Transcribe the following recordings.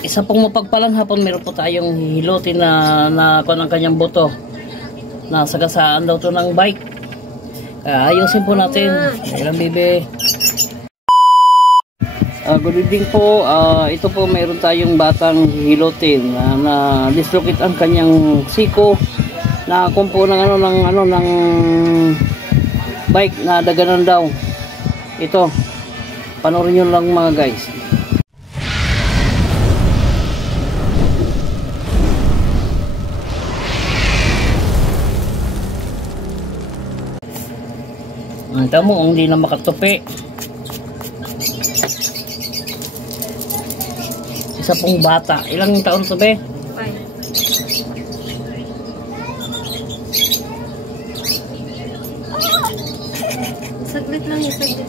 Isa pong mapagpalang hapon, meron po tayong hihilutin na kung ang kanyang buto. Nasagasaan daw to ng bike. Ayusin po natin. Ilang bibi. Good evening po. Ito po meron tayong batang hihilutin na dislocate ang kanyang siko na kumpo ng ng bike na daganan daw. Ito. Panoorin nyo lang mga guys. Tamo, hindi na makatupi. Isa pong bata. Ilang taon to be? 5. Saglit lang yung saglit.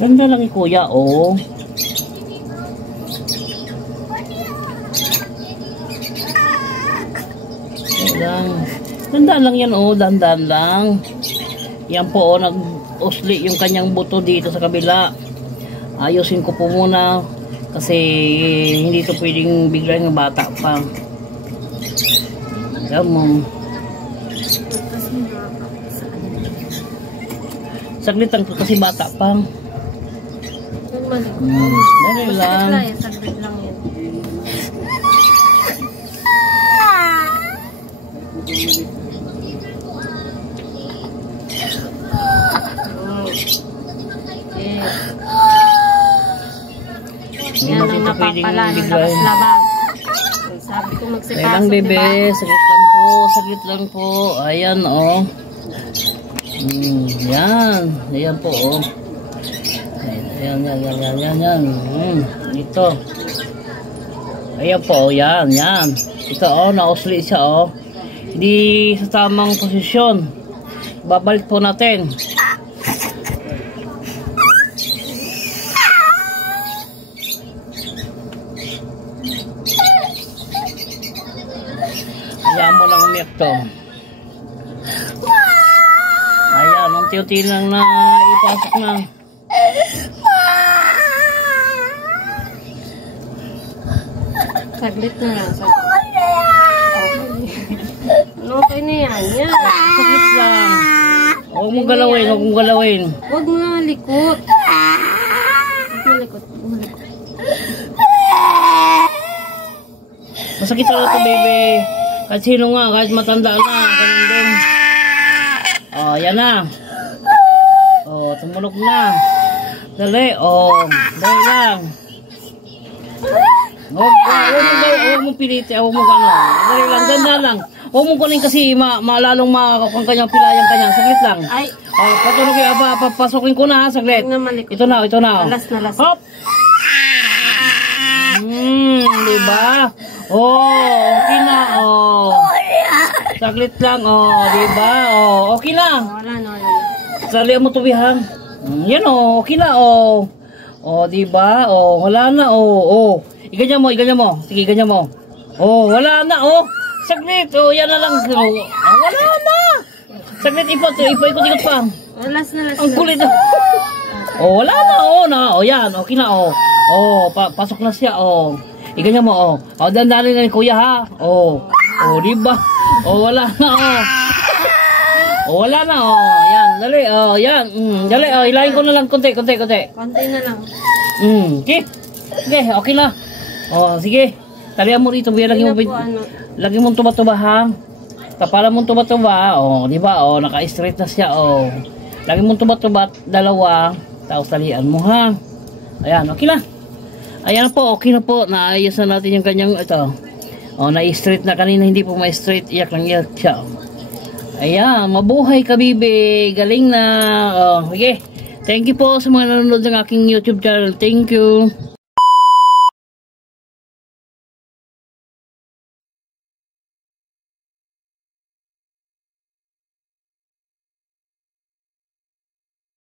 Ganda lang yung kuya, oh. Dandan lang yan, oh. Dandan lang. Yan po, oh. Nag-usli yung kanyang buto dito sa kabila. Ayusin ko po muna. Kasi hindi to pwedeng bigla yung bata pa. Yan mo. Saglit lang to kasi bata pa. Dali lang. Saglit lang yan. Yan ang napapala ng labas-labas. Sabi ko magsipasok, lang, bebe. Diba? Saglit lang po. Saglit lang po. Ayan, oh. Yan. Ayan po, oh. Yan. Ito. Ayan po, oh. Yan. Ito, oh. Nausli siya, oh. Hindi sa tamang posisyon. Babalik po natin. Ayan mo lang umiyak to. Ayan, unti-unti lang na ipasok na. Saglit na lang. Okay na yan. Saglit lang. Huwag mong galawin, huwag mong galawin. Huwag mo na likot. Masakit talaga ito, bebe. Kahit sino nga, kahit matanda na, ganun din. Oh, yan na. Oh, tumulog na. Dali, oh. Dali lang. Huwag mong piliti, huwag mong gano'n. Dali lang, ganda lang. Huwag mong kunin kasi lalong makakapang kanyang pilayang kanyang. Saglit lang. Ay. Oh, patulogin, papasokin ko na, saglit. Ito na. Alas. Hop! Diba? Oh, okay na, oh. Saglit lang, oh, diba? Oh, okay na. Wala. Salihan mo tubihang. Yan, oh, okay na, oh. Oh, diba? Oh, wala na, oh. Iganyan mo. Sige, ganyan mo. Oh, wala na, oh. Saglit, oh, yan na lang. Oh, wala na. Saglit, ikot pa. Alas. Ang kulit. Oh, wala na, oh, Oh, yan, okay na, oh. Oh, pasok na siya, oh. Iganyan mo, oh. Oh, dandanin na ni kuya, ha. Oh, diba? Oh, wala na, oh. Oh, wala na, oh. Yan, dali, oh, yan. Dali, oh, ilahin ko na lang, konti. Konti na lang. Sige, okay na. Oh, sige. Talihan mo rito, lagi mong tuba-tuba, ha. Kapalan mong tuba-tuba, oh, diba? Oh, naka-straight na siya, oh. Lagi mong tuba-tuba, dalawa. Tapos talihan mo, ha. Ayan, okay na. Ayan po, okay na po. Naayos na natin yung kanyang ito. Oh, na-straight na kanina, hindi po ma-straight. Iyak siya. Ayan, mabuhay ka, bibi. Galing na. Oh, okay. Thank you po sa mga nanonood ng aking YouTube channel. Thank you.